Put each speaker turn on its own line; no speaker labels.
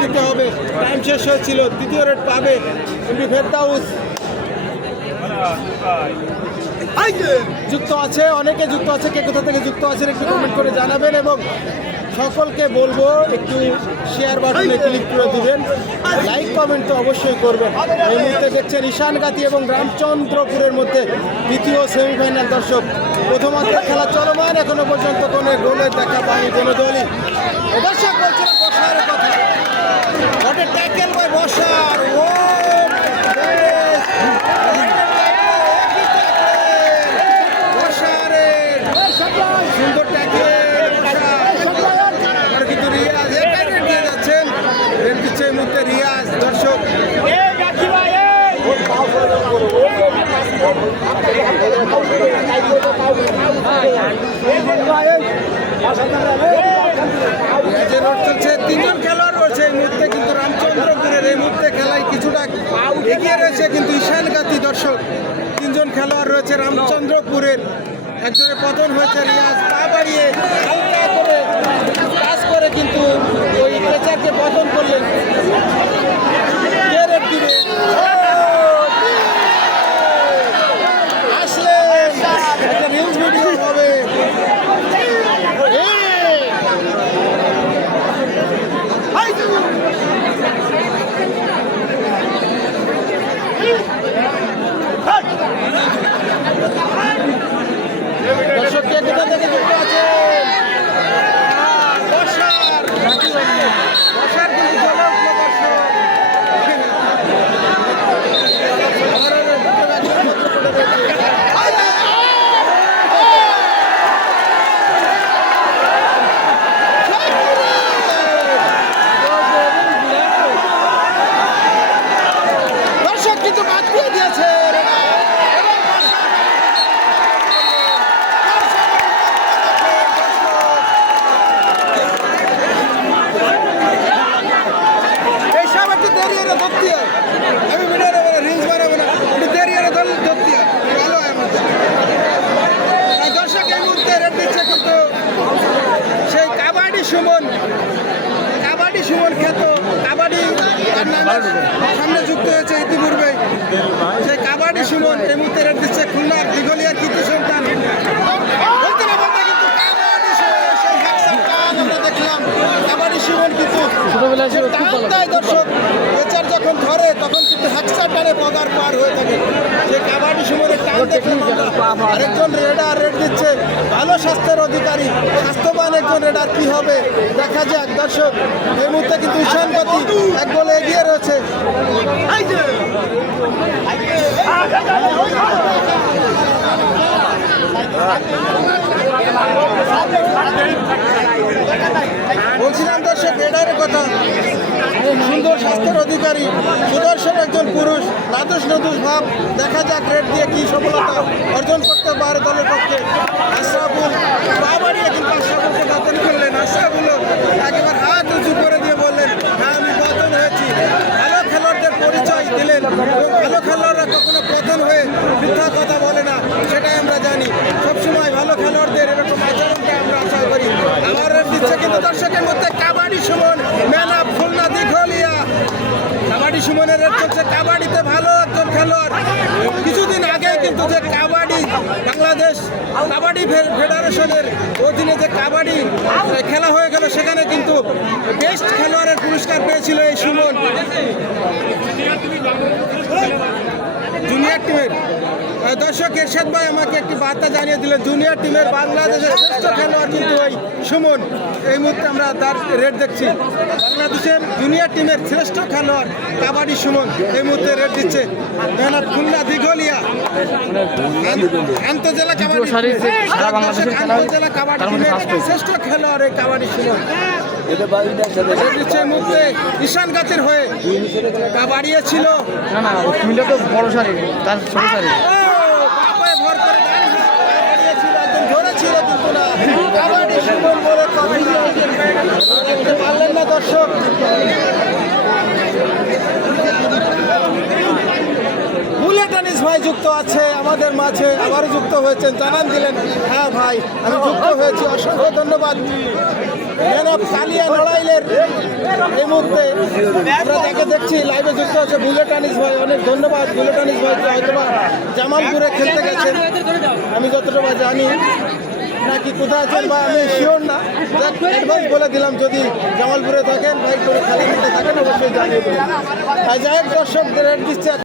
দিতে হবে। টাইম শেষ হয়েছিল দ্বিতীয় রেট পাবে এমপি ফেরদাউস যুক্ত আছে অনেকে যুক্ত আছে কে কোথা থেকে যুক্ত আছেন একটু কমেন্ট করে জানাবেন এবং সকলকে বলব একটু শেয়ার বাটনে ক্লিক করে দিবেন। লাইক কমেন্ট তো অবশ্যই করবেন। এই মুহূর্তে দেখছেন ঈশান গাতি এবং রামচন্দ্রপুরের মধ্যে দ্বিতীয় সেমিফাইনাল দর্শক। প্রথমার্ধের খেলা চলমান এখনও পর্যন্ত কোনো গোলের দেখা পায়নি কোনো দলই দর্শক বলছেন বসার কথা হোয়াট এ ট্যাকেল বাই বসার ও বসারের সুন্দর ট্যাকেল আর কিন্তু রিয়াজ একাই দিয়ে যাচ্ছেন রেল দিচ্ছে এই মুহূর্তে রিয়াজ দর্শক চলছে তিনজন খেলোয়াড় রয়েছে এই কিন্তু রামচন্দ্রপুরের এই মুহূর্তে খেলায় কিছুটা এগিয়ে রয়েছে কিন্তু ঈশান দর্শক। তিনজন খেলোয়াড় রয়েছে রামচন্দ্রপুরের। একজনের পতন হয়েছে রিয়াজ পা বাড়িয়ে করে কাজ করে কিন্তু ওই ক্রেচারকে পতন করলেন। দিবে দেখে দেখে দেখে সুমন খ্যাত কাবাডি তার নামের সামনে যুক্ত হয়েছে ইতিপূর্বে সেই কাবাডি সুমন এই মুহূর্তে রেট দিচ্ছে খুলনার দিঘলিয়ার সন্তান। কিন্তু দেয় দর্শক যখন ধরে তখন কিন্তু হ্যাকসার টানে পগার পার হয়ে থাকে যে কাবাডি সুমনের টান দেখলাম আমরা আরেকজন রেডার রেড দিচ্ছে। ভালো স্বাস্থ্যের অধিকারী। স্বাস্থ্যবান একজন রেডার কি হবে? দেখা যাক, দর্শক, এই মুহূর্তে কিন্তু ঈশান পাতি এক বলে এগিয়ে রয়েছে। বলছিলাম দর্শক রেডারের কথা। সুন্দর স্বাস্থ্যের অধিকারী, সুদর্শন একজন পুরুষ, নাদুস নদুস ভাব। দেখা যাক রেড দিয়ে কি সফলতা অর্জন করতে পারে দলের পক্ষে। আশরাফুল, পা বাড়িয়ে কিন্তু আশরাফুলকে পতন করলেন। আশরাফুল একেবারে হাত উঁচু করে দিয়ে বললেন হ্যাঁ আমি পতন হয়েছি। ভালো খেলোয়াড়দের পরিচয় দিলেন এবং ভালো খেলোয়াড়রা কখনো পতন হয়ে মিথ্যা কথা বলে না, সেটাই আমরা জানি। সবসময় ভালো খেলোয়াড়দের এরকম আচরণকে আমরা আশা করি আমার রেট দিচ্ছে কিন্তু দর্শকের মধ্যে কাবাডি সুমন, ম্যান অফ খুলনা দীঘলিয়া কাবাডি সুমনের চলছে কাবাডিতে ভালো একজন খেলোয়াড়। কিছুদিন আগে কিন্তু যে কাবাডি বাংলাদেশ, কাবাডি ফেডারেশনের অধীনে যে কাবাডি খেলা হয়ে গেল, সেখানে কিন্তু বেস্ট খেলোয়াড়ের পুরস্কার পেয়েছিল এই সুমন। জুনিয়র টিমের। দর্শক এরশাদ ভাই আমাকে একটি বার্তা জানিয়ে দিলেন জুনিয়র টিমের বাংলাদেশের শ্রেষ্ঠ খেলোয়াড় কিন্তু ওই সুমন। এই মুহূর্তে আমরা তার রেট দেখছি। বাংলাদেশের জুনিয়র টিমের শ্রেষ্ঠ খেলোয়াড় কাবাডি সুমন এই মুহূর্তে রেট দিচ্ছে। মেহনত খুলনা দিঘলিয়া। আন্তজেলা কাবাডি আন্তজেলা কাবাডি টিমের শ্রেষ্ঠ খেলোয়াড় এই কাবাডি সুমন। ঈশান গাছের হয়ে। কাবাডিয়ে ছিল।
না না তো বড় শাড়ি তার ছোট শাড়ি
ও, বাপায় ভর করে ডান হাত পা বাড়িয়েছিল, একদম জোরে ছিল কিন্তু না। কাবাডি সুমন বলে কবে না। দেখতে না দর্শক বুলেট ভাই যুক্ত আছে আমাদের মাঝে, আবারও যুক্ত হয়েছেন। জানান দিলেন হ্যাঁ ভাই, আমি যুক্ত হয়েছি। অসংখ্য ধন্যবাদ। ম্যান কালিয়া লড়াইলের এই মুহূর্তে আমরা তাকে দেখছি লাইভে যুক্ত আছে বুলেট ভাই। অনেক ধন্যবাদ। বুলেট আনিস ভাইকে হয়তো জামালপুরে খেলতে গেছেন। আমি যতটা জানি নাকি কোথায় আছেন বা আমি শিওর না। অ্যাডভান্স বলে দিলাম, যদি জামালপুরে থাকেন, ভাই কোনো খালি থাকেন, অবশ্যই জানিয়ে দেবেন। যাই হোক দর্শক রেট দিচ্ছে